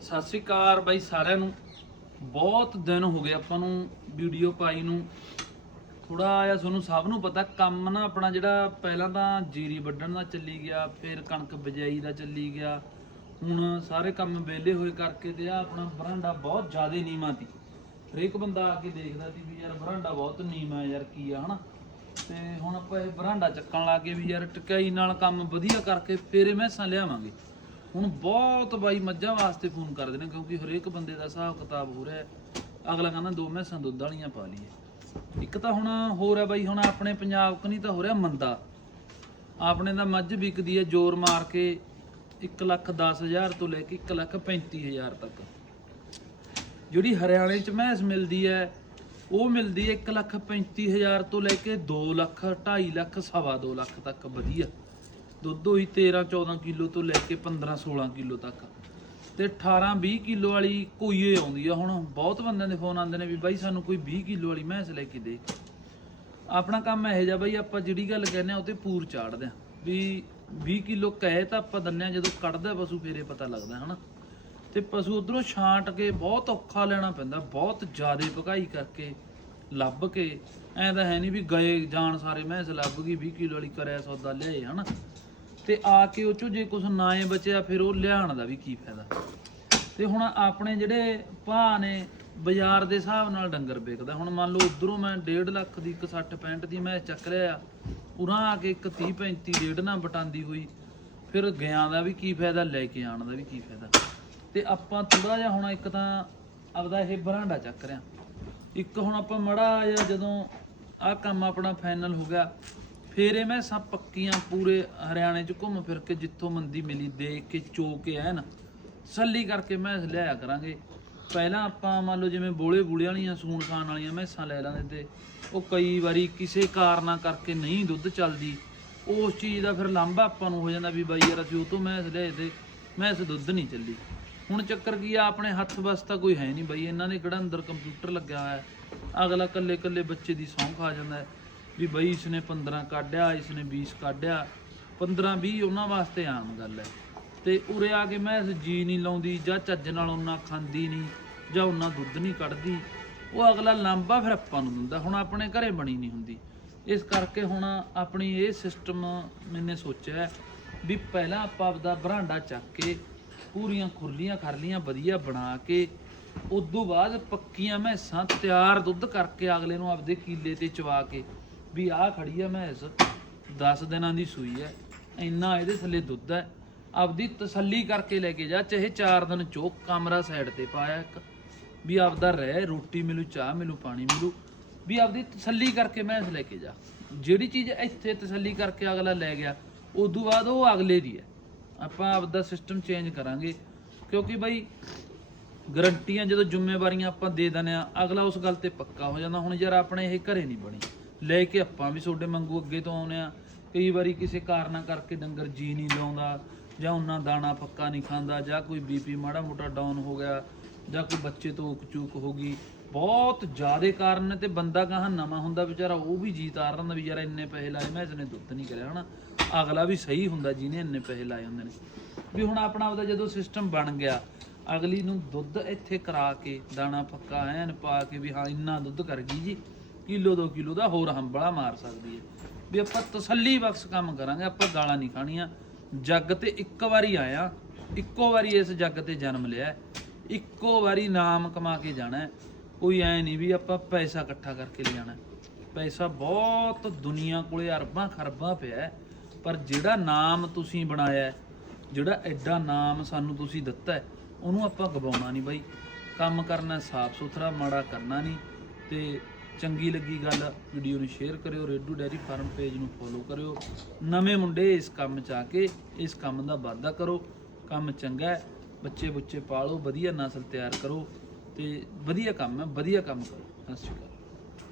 ਸਤਿ ਸ਼੍ਰੀ ਅਕਾਲ ਬਾਈ ਸਾਰਿਆਂ ਨੂੰ। ਬਹੁਤ ਦਿਨ ਹੋ ਗਏ ਆਪਾਂ ਨੂੰ ਵੀਡੀਓ ਪਾਈ ਨੂੰ। ਥੋੜਾ ਜਿਹਾ ਤੁਹਾਨੂੰ ਸਭ ਨੂੰ ਪਤਾ, ਕੰਮ ਨਾ ਆਪਣਾ ਜਿਹੜਾ ਪਹਿਲਾਂ ਤਾਂ ਜੀਰੀ ਵੱਢਣ ਦਾ ਚੱਲੀ ਗਿਆ, ਫਿਰ ਕਣਕ ਬਿਜਾਈ ਦਾ ਚੱਲੀ ਗਿਆ। ਹੁਣ ਸਾਰੇ ਕੰਮ ਵਿਹਲੇ ਹੋਏ ਕਰਕੇ ਤੇ ਆ ਆਪਣਾ ਬਰਾਂਡਾ ਬਹੁਤ ਜ਼ਿਆਦਾ ਨੀਵਾਂ ਸੀ। ਹਰੇਕ ਬੰਦਾ ਆ ਕੇ ਦੇਖਦਾ ਸੀ ਵੀ ਯਾਰ ਬਰਾਂਡਾ ਬਹੁਤ ਨੀਵਾਂ ਯਾਰ ਕੀ ਆ, ਹਨਾ? ਤੇ ਹੁਣ ਆਪਾਂ ਇਹ ਬਰਾਂਡਾ ਚੱਕਣ ਲੱਗੇ ਵੀ ਯਾਰ ਟਕਾਈ ਨਾਲ ਕੰਮ ਵਧੀਆ ਕਰਕੇ ਫੇਰੇ ਮੈਸਾਂ ਲਿਆਵਾਂਗੇ। ਹੁਣ ਬਹੁਤ ਬਾਈ ਮੱਝਾਂ ਵਾਸਤੇ ਫੋਨ ਕਰਦੇ ਨੇ ਕਿਉਂਕਿ ਹਰੇਕ ਬੰਦੇ ਦਾ ਹਿਸਾਬ ਕਿਤਾਬ ਹੋ। ਰਿਹਾ ਅਗਲਾ ਕਹਿੰਦਾ ਦੋ ਮੈਸਾਂ ਦੁੱਧ ਵਾਲੀਆਂ ਪਾ ਲਈਏ। ਇੱਕ ਤਾਂ ਹੁਣ ਹੋਰ ਹੈ ਬਾਈ, ਹੁਣ ਆਪਣੇ ਪੰਜਾਬ ਕਨੀ ਤਾਂ ਹੋ ਰਿਹਾ ਮੰਦਾ। ਆਪਣੇ ਦਾ ਮੱਝ ਵਿਕਦੀ ਹੈ ਜ਼ੋਰ ਮਾਰ ਕੇ 1 ਲੱਖ 10 ਹਜ਼ਾਰ ਤੋਂ ਲੈ ਕੇ 1 ਲੱਖ 35 ਹਜ਼ਾਰ ਤੱਕ। ਜਿਹੜੀ ਹਰਿਆਣੇ ਚ ਮੈਸ ਮਿਲਦੀ ਹੈ, ਉਹ ਮਿਲਦੀ ਹੈ 1 ਲੱਖ 35 ਹਜ਼ਾਰ ਤੋਂ ਲੈ ਕੇ 2 ਲੱਖ 2.5 ਲੱਖ, ਸਵਾ 2 ਲੱਖ ਤੱਕ ਵਧੀਆ। ਦੁੱਧ ਹੋਈ 13 14 ਕਿਲੋ ਤੋਂ ਲੈ ਕੇ 15 16 ਕਿਲੋ ਤੱਕ। ਤੇ 18 20 ਕਿਲੋ ਵਾਲੀ ਕੋਈਏ ਆਉਂਦੀ ਆ। ਹੁਣ ਬਹੁਤ ਬੰਦਿਆਂ ਦੇ ਫੋਨ ਆਉਂਦੇ ਨੇ ਵੀ ਬਾਈ ਸਾਨੂੰ ਕੋਈ 20 ਕਿਲੋ ਵਾਲੀ ਮੈਸ ਲੈ ਕੇ ਦੇ। ਆਪਣਾ ਕੰਮ ਇਹੋ ਜਿਹਾ ਬਾਈ, ਆਪਾਂ ਜਿਹੜੀ ਗੱਲ ਕਹਿੰਦੇ ਆ ਉਹ ਤੇ ਪੂਰ ਚਾੜਦੇ ਆ। ਵੀ 20 ਕਿਲੋ ਕਹੇ ਤਾਂ ਆਪਾਂ ਦੰਨੇ ਆ, ਜਦੋਂ ਕੱਢਦਾ ਪਸ਼ੂ ਫੇਰੇ ਪਤਾ ਲੱਗਦਾ, ਹਨਾ। ਤੇ ਪਸ਼ੂ ਉਧਰੋਂ ਛਾਂਟ ਕੇ ਬਹੁਤ ਔਖਾ ਲੈਣਾ ਪੈਂਦਾ, ਬਹੁਤ ਜ਼ਿਆਦਾ ਭਗਾਈ ਕਰਕੇ ਲੱਭ ਕੇ। ਐਂ ਤਾਂ ਹੈ ਨਹੀਂ ਵੀ ਗਏ, ਜਾਣ ਸਾਰੇ ਮੈਸ ਲੱਭ ਗਈ 20 ਕਿਲੋ ਵਾਲੀ ਕਰਿਆ ਸੌਦਾ ਲਿਆਏ, ਹਨਾ। ਤੇ ਆ ਕੇ ਉਹ ਚੋਂ ਜੇ ਕੁਝ ਨਾਏ ਬਚਿਆ, ਫਿਰ ਉਹ ਲਿਆਉਣ ਦਾ ਵੀ ਕੀ ਫਾਇਦਾ? ਤੇ ਹੁਣ ਆਪਣੇ ਜਿਹੜੇ ਭਾਅ ਨੇ, ਬਾਜ਼ਾਰ ਦੇ ਹਿਸਾਬ ਨਾਲ ਡੰਗਰ ਵਿਕਦਾ। ਹੁਣ ਮੰਨ ਲਓ ਉਧਰੋਂ ਮੈਂ 1.5 ਲੱਖ ਦੀ, ਇੱਕ 60 65 ਦੀ ਮੈਂ ਚੱਕ ਲਿਆ, ਉਰਾਂ ਆ ਕੇ ਇੱਕ 30 35 ਡੇਢ ਨਾ ਬਟਾਂਦੀ ਹੋਈ, ਫਿਰ ਗਿਆਂ ਦਾ ਵੀ ਕੀ ਫਾਇਦਾ, ਲੈ ਕੇ ਆਉਣ ਦਾ ਵੀ ਕੀ ਫਾਇਦਾ? ਤੇ ਆਪਾਂ ਥੋੜਾ ਜਿਹਾ ਹੁਣ ਇੱਕ ਤਾਂ ਆਪਦਾ ਇਹ ਬਰਾਂਡਾ ਚੱਕ ਰਿਆ ਇੱਕ ਹੁਣ ਆਪਾਂ ਮੜਾ ਜਿਹਾ ਜਦੋਂ ਆਹ ਕੰਮ ਆਪਣਾ ਫਾਈਨਲ ਹੋ ਗਿਆ ਫੇਰ ਇਹ ਮੈਂ ਸਭ ਪੱਕੀਆਂ ਪੂਰੇ ਹਰਿਆਣੇ ਚ ਘੁੰਮ ਫਿਰ ਕੇ ਜਿੱਥੋਂ ਮੰਦੀ ਮਿਲੀ, ਦੇਖ ਕੇ, ਚੋ ਕੇ ਐਨ। ਸੱਲੀ ਕਰਕੇ ਮੈਂ ਲਿਆਇਆ ਕਰਾਂਗੇ। ਪਹਿਲਾਂ ਆਪਾਂ ਮੰਨ ਲਓ ਜਿਵੇਂ ਬੋਲੇ ਬੂਲੇ ਵਾਲੀਆਂ, ਸੂਣ ਖਾਣ ਵਾਲੀਆਂ ਮੈਸਾਂ ਲੈ ਲਾਂਦੇ ਤੇ ਉਹ ਕਈ ਵਾਰੀ ਕਿਸੇ ਕਾਰਨਾ ਕਰਕੇ ਨਹੀਂ ਦੁੱਧ ਚੱਲਦੀ। ਉਸ ਚੀਜ਼ ਦਾ ਫਿਰ ਲਾਂਭਾ ਆਪਾਂ ਨੂੰ ਹੋ ਜਾਂਦਾ ਵੀ ਬਾਈ ਯਾਰ ਅਸੀਂ ਉਹ ਤੋਂ ਮੈਸ ਲਿਆਏ ਤੇ ਮੈਸ ਦੁੱਧ ਨਹੀਂ ਚੱਲੀ। ਹੁਣ ਚੱਕਰ ਕੀ ਆ, ਆਪਣੇ ਹੱਥ ਬਸ ਤਾਂ ਕੋਈ ਹੈ ਨਹੀਂ ਬਾਈ। ਇਹਨਾਂ ਦੇ ਕਿਹੜਾ ਅੰਦਰ ਕੰਪਿਊਟਰ ਲੱਗਿਆ ਹੋਇਆ। ਅਗਲਾ ਕੱਲੇ ਕੱਲੇ ਬੱਚੇ ਦੀ ਸੌਂ ਖਾ ਜਾਂਦਾ ਵੀ ਬਈ ਇਸਨੇ 15 ਕੱਢਿਆ, ਇਸਨੇ 20 ਕੱਢਿਆ 15 20 ਉਹਨਾਂ ਵਾਸਤੇ ਆਮ ਗੱਲ ਹੈ। ਤੇ ਉਰੇ ਆ ਕੇ ਮੈਂ ਜੀ ਨਹੀਂ ਲਾਉਂਦੀ, ਜਾਂ ਚੱਜ ਨਾਲ ਉਹਨਾਂ ਖਾਂਦੀ ਨਹੀਂ, ਜਾਂ ਉਹਨਾਂ ਦੁੱਧ ਨਹੀਂ ਕੱਢਦੀ, ਉਹ ਅਗਲਾ ਲਾਂਬਾ ਫਿਰ ਆਪਾਂ ਨੂੰ ਦਿੰਦਾ, ਹੁਣ ਆਪਣੇ ਘਰੇ ਬਣੀ ਨਹੀਂ ਹੁੰਦੀ। ਇਸ ਕਰਕੇ ਹੁਣ ਆਪਣੀ ਇਹ ਸਿਸਟਮ ਮੈਨੇ ਸੋਚਿਆ ਵੀ ਪਹਿਲਾਂ ਆਪਾਂ ਆਪਦਾ ਬਰਾਂਡਾ ਚੱਕ ਕੇ ਪੂਰੀਆਂ ਖੁਰਲੀਆਂ ਖਰਲੀਆਂ ਵਧੀਆ ਬਣਾ ਕੇ, ਉਦੋਂ ਬਾਅਦ ਪੱਕੀਆਂ ਮੈਸਾਂ ਤਿਆਰ ਦੁੱਧ ਕਰਕੇ ਅਗਲੇ ਨੂੰ ਆਪਦੇ ਕੀਲੇ ਤੇ ਚਵਾ ਕੇ ਵੀ ਆਹ ਖੜੀ ਆ ਮੈਸ 10 ਦਿਨਾਂ ਦੀ ਸੂਈ ਹੈ ਇੰਨਾ ਇਹਦੇ ਥੱਲੇ ਦੁੱਧ ਹੈ ਆਪਦੀ ਤਸੱਲੀ ਕਰਕੇ ਲੈ ਕੇ ਜਾ, ਚਾਹੇ 4 ਦਿਨ ਚੋਕ ਕਮਰਾ ਸਾਈਡ ਤੇ ਪਾਇਆ ਇੱਕ। ਵੀ ਆਪਦਾ ਰਹਿ, ਰੋਟੀ ਮਿਲੂ, ਚਾਹ ਮਿਲੂ, ਪਾਣੀ ਮਿਲੂ। ਵੀ ਆਪਦੀ ਤਸੱਲੀ ਕਰਕੇ ਮੈਸ ਲੈ ਕੇ ਜਾ। ਜਿਹੜੀ ਚੀਜ਼ ਇੱਥੇ ਤਸੱਲੀ ਕਰਕੇ ਅਗਲਾ ਲੈ ਗਿਆ, ਉਦੋਂ ਬਾਅਦ ਉਹ ਅਗਲੇ ਦੀ ਹੈ ਆਪਾਂ ਆਪਦਾ ਸਿਸਟਮ ਚੇਂਜ ਕਰਾਂਗੇ। ਕਿਉਂਕਿ ਬਈ, ਗਰੰਟੀਆਂ ਜਦੋਂ ਜ਼ਿੰਮੇਵਾਰੀਆਂ ਆਪਾਂ ਦੇ ਦਿੰਦੇ ਆ, ਅਗਲਾ ਉਸ ਗੱਲ ਤੇ ਪੱਕਾ ਹੋ ਜਾਂਦਾ। ਹੁਣ ਯਾਰ ਆਪਣੇ ਇਹ ਘਰੇ ਨਹੀਂ ਬਣੀ। ਲੈ ਕੇ ਆਪਾਂ ਵੀ ਤੁਹਾਡੇ ਵਾਂਗੂ ਅੱਗੇ ਤੋਂ ਆਉਨੇ ਆ ਕਈ ਵਾਰੀ ਕਿਸੇ ਕਾਰਨਾ ਕਰਕੇ ਡੰਗਰ ਜੀ ਨਹੀਂ ਲਾਉਂਦਾ, ਜਾਂ ਉਹਨਾਂ ਦਾਣਾ ਪੱਕਾ ਨਹੀਂ ਖਾਂਦਾ, ਜਾਂ ਕੋਈ ਬੀਪੀ ਮਾੜਾ ਮੋਟਾ ਡਾਊਨ ਹੋ ਗਿਆ, ਜਾਂ ਕੋਈ ਬੱਚੇ ਤੋਂ ਉਕ ਚੂਕ ਹੋ ਗਈ। ਬਹੁਤ ਜ਼ਿਆਦੇ ਕਾਰਨ ਨੇ ਤੇ ਬੰਦਾ ਕਹਾਂ ਨਵਾਂ ਹੁੰਦਾ ਵਿਚਾਰਾ, ਉਹ ਵੀ ਜੀ ਤਾਰ ਰਹਿੰਦਾ ਵੀ ਯਾਰ ਇੰਨੇ ਪੈਸੇ ਲਾਏ, ਮੈਂ ਇਸਨੇ ਦੁੱਧ ਨਹੀਂ ਕਰਿਆ, ਹਨਾ? ਅਗਲਾ ਵੀ ਸਹੀ ਹੁੰਦਾ ਜਿਹਨੇ ਇੰਨੇ ਪੈਸੇ ਲਾਏ ਹੁੰਦੇ ਨੇ। ਵੀ ਹੁਣ ਆਪਣਾ ਆਪਦਾ ਜਦੋਂ ਸਿਸਟਮ ਬਣ ਗਿਆ, ਅਗਲੀ ਨੂੰ ਦੁੱਧ ਇੱਥੇ ਕਰਾ ਕੇ, ਦਾਣਾ ਪੱਕਾ ਐਨ ਪਾ ਕੇ ਵੀ ਹਾਂ, ਇੰਨਾ ਦੁੱਧ ਕਰ ਗਈ ਜੀ। ਕਿਲੋ 2 ਕਿਲੋ ਦਾ ਹੋਰ ਹੰਬਲਾ ਮਾਰ ਸਕਦੀ ਹੈ। ਵੀ ਆਪਾਂ ਤਸੱਲੀ ਬਖਸ਼ ਕੰਮ ਕਰਾਂਗੇ, ਆਪਾਂ ਗਾਲਾਂ ਨਹੀਂ ਖਾਣੀਆਂ। ਜੱਗ ਤੇ ਇੱਕ ਵਾਰੀ ਆਇਆ, ਇੱਕੋ ਵਾਰੀ ਇਸ ਜੱਗ ਤੇ ਜਨਮ ਲਿਆ। ਇੱਕੋ ਵਾਰੀ ਨਾਮ ਕਮਾ ਕੇ ਜਾਣਾ ਕੋਈ ਐ ਨਹੀਂ ਵੀ ਆਪਾਂ ਪੈਸਾ ਇਕੱਠਾ ਕਰਕੇ ਲਿਆਣਾ ਪੈਸਾ ਬਹੁਤ ਦੁਨੀਆ ਕੋਲੇ ਅਰਬਾਂ ਖਰਬਾਂ ਪਿਆ ਪਰ ਜਿਹੜਾ ਨਾਮ ਤੁਸੀਂ ਬਣਾਇਆ ਜਿਹੜਾ ਐਡਾ ਨਾਮ ਸਾਨੂੰ ਤੁਸੀਂ ਦਿੱਤਾ ਉਹਨੂੰ ਆਪਾਂ ਗਵਾਉਣਾ ਨਹੀਂ ਬਾਈ। ਕੰਮ ਕਰਨਾ ਸਾਫ਼ ਸੁਥਰਾ ਮਾੜਾ ਕਰਨਾ ਨਹੀਂ। ਤੇ ਚੰਗੀ ਲੱਗੀ ਗੱਲ, ਵੀਡੀਓ ਨੂੰ ਸ਼ੇਅਰ ਕਰਿਓ, ਰੇਡੂ ਡੈਰੀ ਫਾਰਮ ਪੇਜ ਨੂੰ ਫੋਲੋ ਕਰਿਓ। ਨਵੇਂ ਮੁੰਡੇ ਇਸ ਕੰਮ 'ਚ ਆ ਕੇ ਇਸ ਕੰਮ ਦਾ ਵਾਧਾ ਕਰੋ। ਕੰਮ ਚੰਗਾ ਹੈ, ਬੱਚੇ ਬੁੱਚੇ ਪਾਲੋ, ਵਧੀਆ ਨਸਲ ਤਿਆਰ ਕਰੋ ਤੇ ਵਧੀਆ ਕੰਮ ਹੈ, ਵਧੀਆ ਕੰਮ ਕਰੋ। ਸਤਿ ਸ਼੍ਰੀ ਅਕਾਲ।